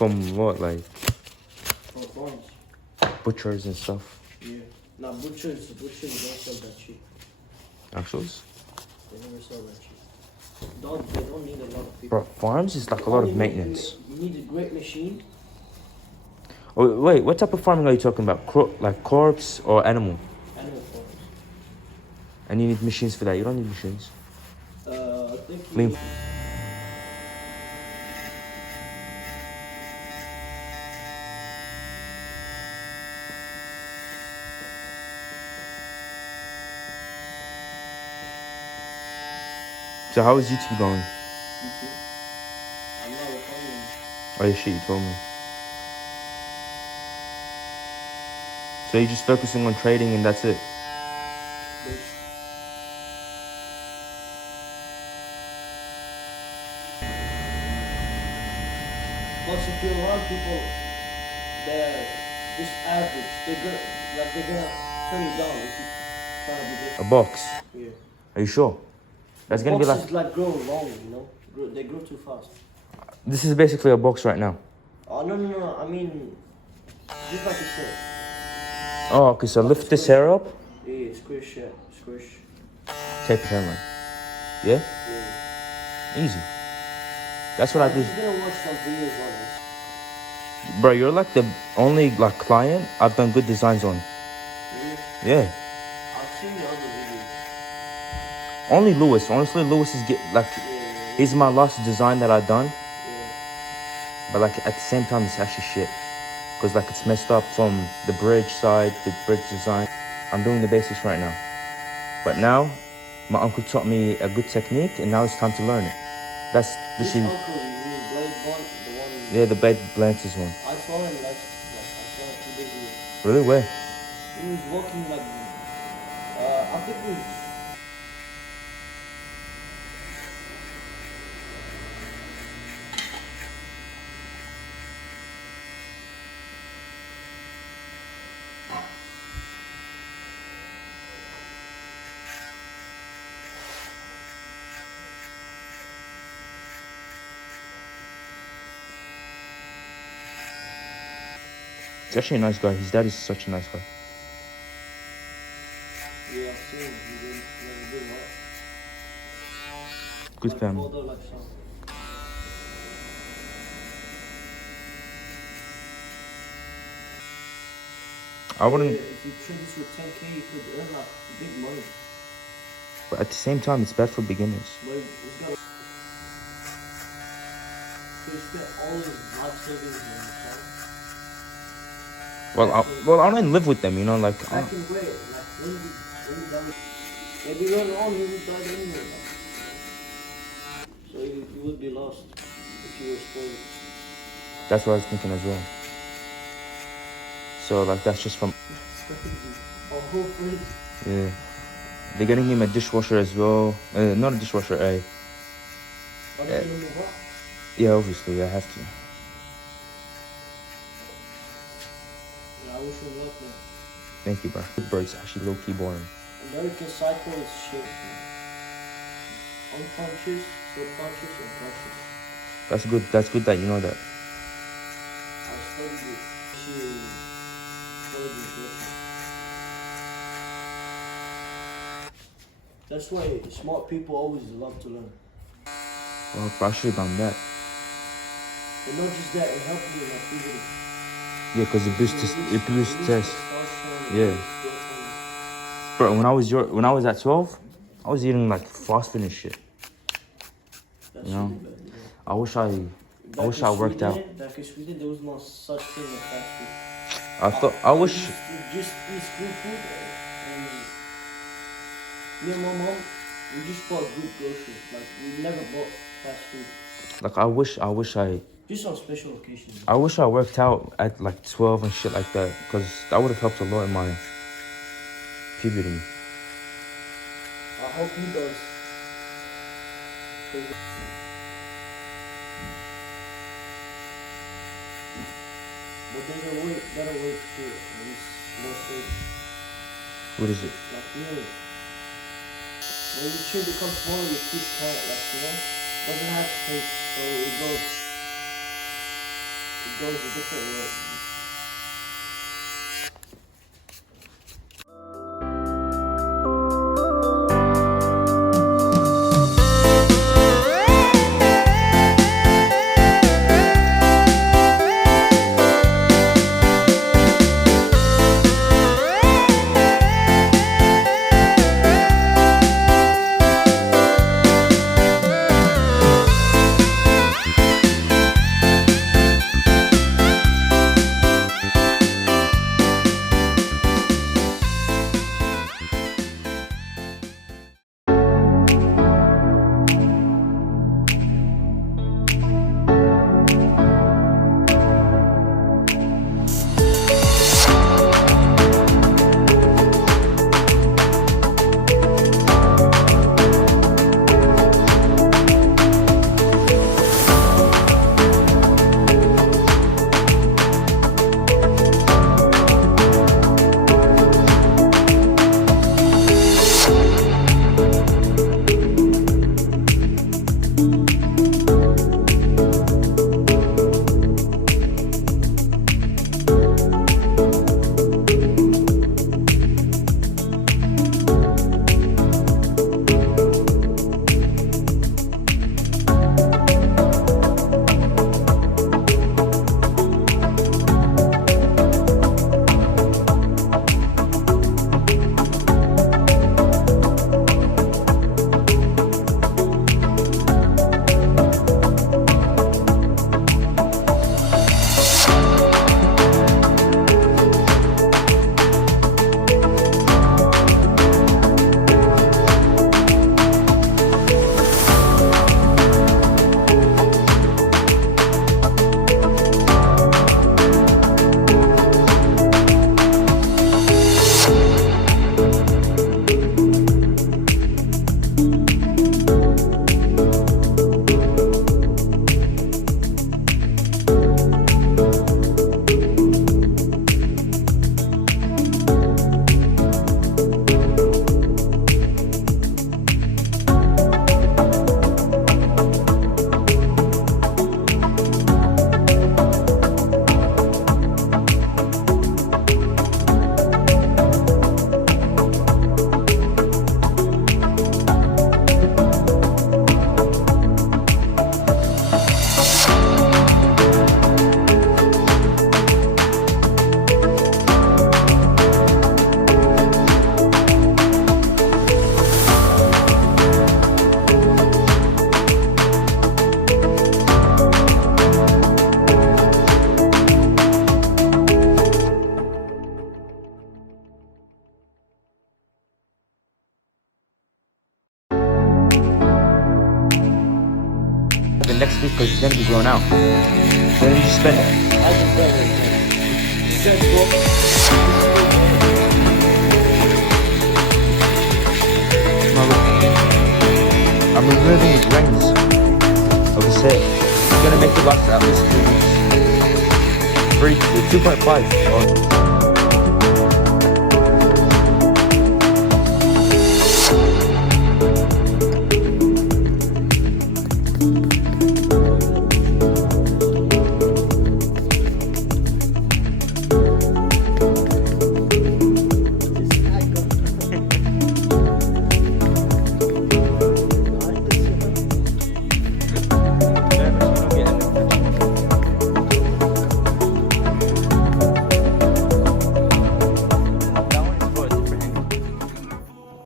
From what, like From farms. butchers and stuff? Yeah. Nah, butchers don't sell that cheap. Actuals? They never sell that cheap. They don't need a lot of people. Bro, farms is like a lot of maintenance. You need a great machine. Oh, wait, what type of farming are you talking about? Like corpse or animal? Animal farms. And you need machines for that. You don't need machines. I think you Lean. need- So how is YouTube going? YouTube. I'm not recording. Oh yeah, shit, you told me. So you're just focusing on trading and that's it? Plus, if you're around people, they're just average. They're gonna turn you down if you try to be A different. box? Yeah. Are you sure? That's gonna be Boxes like... grow long, you know. They grow too fast. This is basically a box right now. Oh no! I mean, just like you said. Oh, okay, so lift this hair up. Yeah, squish it, squish. Take your hairline. Yeah? Yeah. Easy. That's what I do. I'm just gonna watch some videos on this. Bro, you're like the only like client I've done good designs on. Really? Yeah. I've seen the other videos. Only Lewis. Honestly, Lewis is Yeah. he's my last design that I've done. Yeah. But like at the same time, it's actually shit. Because like it's messed up from the bridge side, the bridge design. I'm doing the basics right now. But now, my uncle taught me a good technique and now it's time to learn it. Which uncle you mean? Blade one? The one... Yeah, the Blade Blanch's one. I saw him I saw him 2 days ago. Really? Where? He was walking like... I think it was... He's actually a nice guy. His dad is such a nice guy. Yeah, I've seen him. He did well. Good family. Older, like son. I wouldn't... If you trade this with 10K, you could earn like big money. But at the same time, it's bad for beginners. But it's got... So you spent all his life savings on the Well, I don't live with them, you know, like... I can wait, like when you die, maybe later on he would die anyway. So you would be lost if you were spoiled. That's what I was thinking as well. So, like, that's just from... It's crazy. Our whole fridge. Yeah. They're getting him a dishwasher as well. Not a dishwasher, a... But you move up. Yeah, obviously, I have to. Yeah, I wish you luck, man. Thank you, bro. Bird's actually low-key boring. American Psycho is shit, man. Unconscious, subconscious, unconscious. That's good that you know that. I studied it. That's why smart people always love to learn. Well, I should have done that. And not just that, it helped me in my puberty. Yeah, because it boosts test. Yeah. Bro, when I was at 12, I was eating like fast food and shit. That's You know? really bad, yeah. I wish I worked out. Back in Sweden, there was no such thing as fast food. I wish... You just eat street food and me and my mom, we just bought good groceries. Like, we never bought fast food. Like, I wish I... Just on special occasions. I wish I worked out at like 12 and shit like that. Because that would have helped a lot in my puberty. I hope he does. But there's a better way to do it. And it's more safe. What is it? Like, really. When your chin becomes smaller, your teeth can't, like, you know? Doesn't have to taste, so it goes a different way. The next week because it's gonna be grown out. Then you just spend it. I just read it. Just go. Now look, I'm removing his rings of the set. I'm gonna make it last at least 3 weeks. 2.5.